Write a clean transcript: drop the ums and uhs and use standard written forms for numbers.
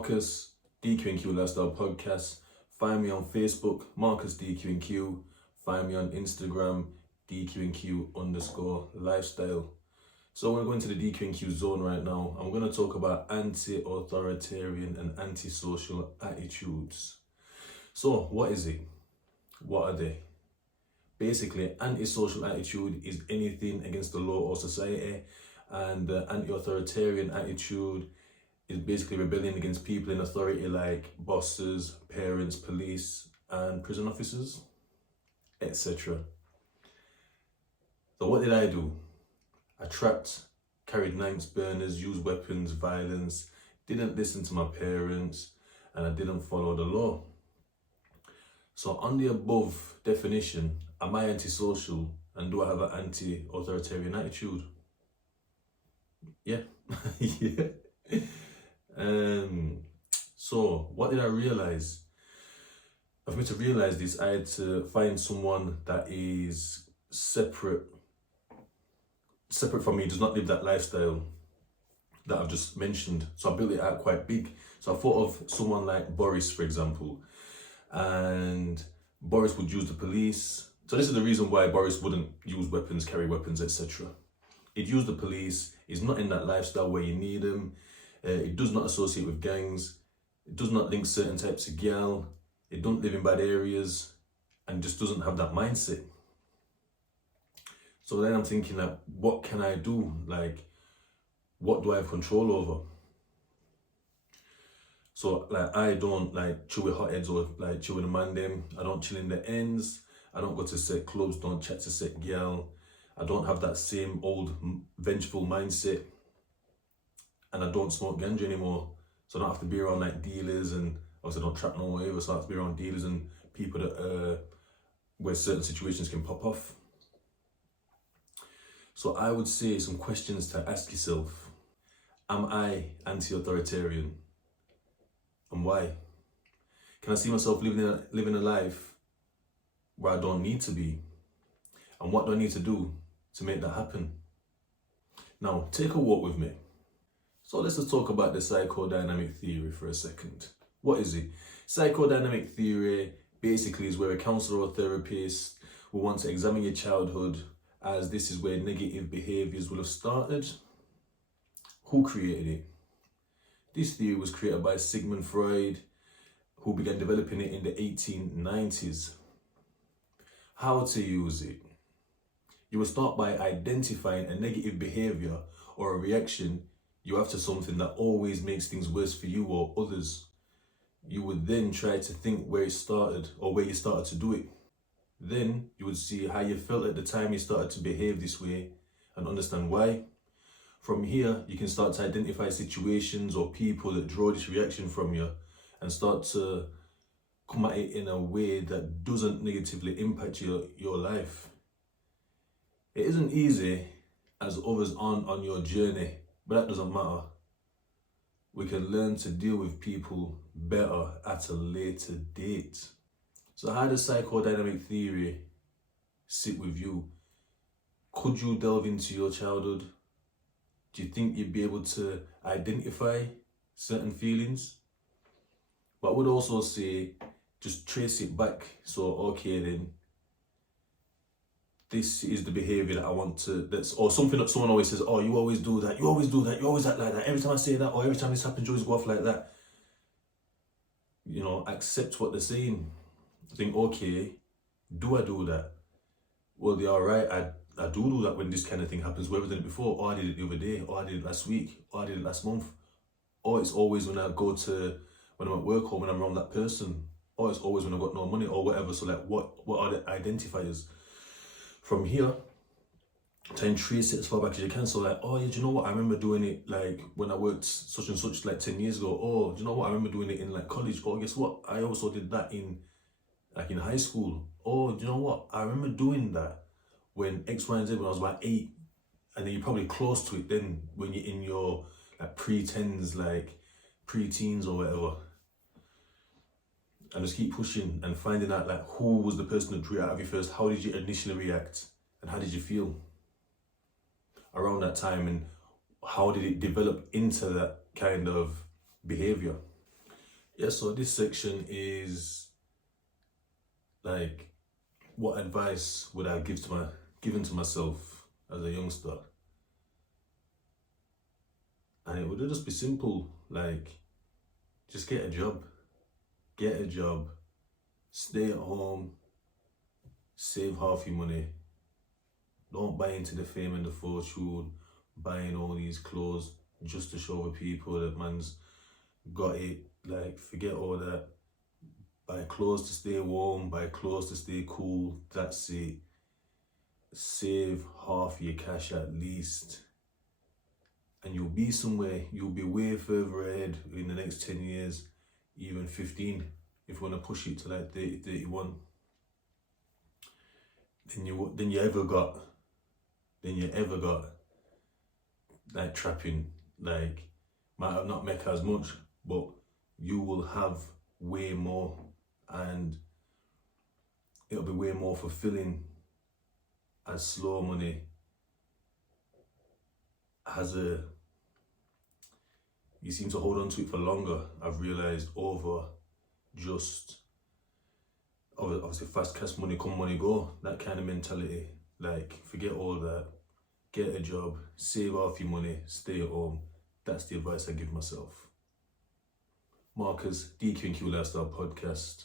Marcus, Dqnq Lifestyle Podcast. Find me on Facebook, Marcus Dqnq. Find me on Instagram, Dqnq_lifestyle. So we're going to the Dqnq zone right now. I'm going to talk about anti-authoritarian and antisocial attitudes. So what is it? What are they? Basically, antisocial attitude is anything against the law or society, and the anti-authoritarian attitude is basically rebellion against people in authority like bosses, parents, police, and prison officers, etc. So what did I do? I trapped, carried knives, burners, used weapons, violence, didn't listen to my parents, and I didn't follow the law. So on the above definition, am I antisocial and do I have an anti-authoritarian attitude? Yeah. Yeah. So what did I realize? For me to realize this, I had to find someone that is separate from me, does not live that lifestyle that I've just mentioned. So I built it out quite big. So I thought of someone like Boris, for example, and Boris would use the police. So this is the reason why Boris wouldn't use weapons, carry weapons, etc. He'd use the police. He's not in that lifestyle where you need him. It does not associate with gangs. It does not link certain types of gal. It don't live in bad areas, and just doesn't have that mindset. So then I'm thinking, like, what can I do? Like, what do I have control over? So like, I don't like chill with hotheads or like chill with the man them. I don't chill in the ends. I don't go to set clubs, don't chat to set gal. I don't have that same old vengeful mindset. And I don't smoke ganja anymore. So I don't have to be around like dealers, and obviously I don't trap no more either, so I have to be around dealers and people that where certain situations can pop off. So I would say some questions to ask yourself. Am I anti-authoritarian? And why? Can I see myself living a life where I don't need to be? And what do I need to do to make that happen? Now, take a walk with me. So let's just talk about the psychodynamic theory for a second. What is it? Psychodynamic theory basically is where a counselor or therapist will want to examine your childhood, as this is where negative behaviors will have started. Who created it? This theory was created by Sigmund Freud, who began developing it in the 1890s. How to use it? You will start by identifying a negative behavior or a reaction you have to something that always makes things worse for you or others. You would then try to think where it started or where you started to do it. Then you would see how you felt at the time you started to behave this way and understand why. From here, you can start to identify situations or people that draw this reaction from you and start to come at it in a way that doesn't negatively impact your life. It isn't easy as others aren't on your journey, but that doesn't matter. We can learn to deal with people better at a later date. So how does psychodynamic theory sit with you? Could you delve into your childhood? Do you think you'd be able to identify certain feelings? But I would also say, just trace it back. So, okay then, this is the behavior that I want to, or something that someone always says, oh, you always do that, you always do that, you always act like that. Every time I say that, or every time this happens, you always go off like that. You know, accept what they're saying. Think, okay, do I do that? Well, you're right, I do that when this kind of thing happens. Whoever did it before, or I did it the other day, or I did it last week, or I did it last month. Or it's always when I'm at work or when I'm around that person. Or it's always when I've got no money or whatever. So like, what are the identifiers? From here, try and trace it as far back as you can. So like, oh yeah, do you know what? I remember doing it like when I worked such and such like 10 years ago. Oh, do you know what? I remember doing it in like college. Oh, guess what? I also did that in high school. Oh, do you know what? I remember doing that when X, Y, and Z when I was about 8. And then you're probably close to it then when you're in your like pre-teens, like pre-teens or whatever. And just keep pushing and finding out like who was the person that drew it out of you first. How did you initially react? And how did you feel around that time? And how did it develop into that kind of behavior? Yeah, so this section is like, what advice would I given to myself as a youngster? And it would just be simple, like, just get a job, stay at home, save half your money. Don't buy into the fame and the fortune, buying all these clothes just to show the people that man's got it. Like, forget all that. Buy clothes to stay warm, buy clothes to stay cool. That's it. Save half your cash at least. And you'll be somewhere, you'll be way further ahead in the next 10 years, even 15, if you want to push it to like 30, 31. Then you ever got like trapping, like, might have not make as much, but you will have way more, and it'll be way more fulfilling as slow money you seem to hold on to it for longer. I've realized over just obviously fast cash money come, money go, that kind of mentality. Like, forget all that, get a job, save off your money, stay at home. That's the advice I give myself. Marcus, Dqnq Lifestyle Podcast.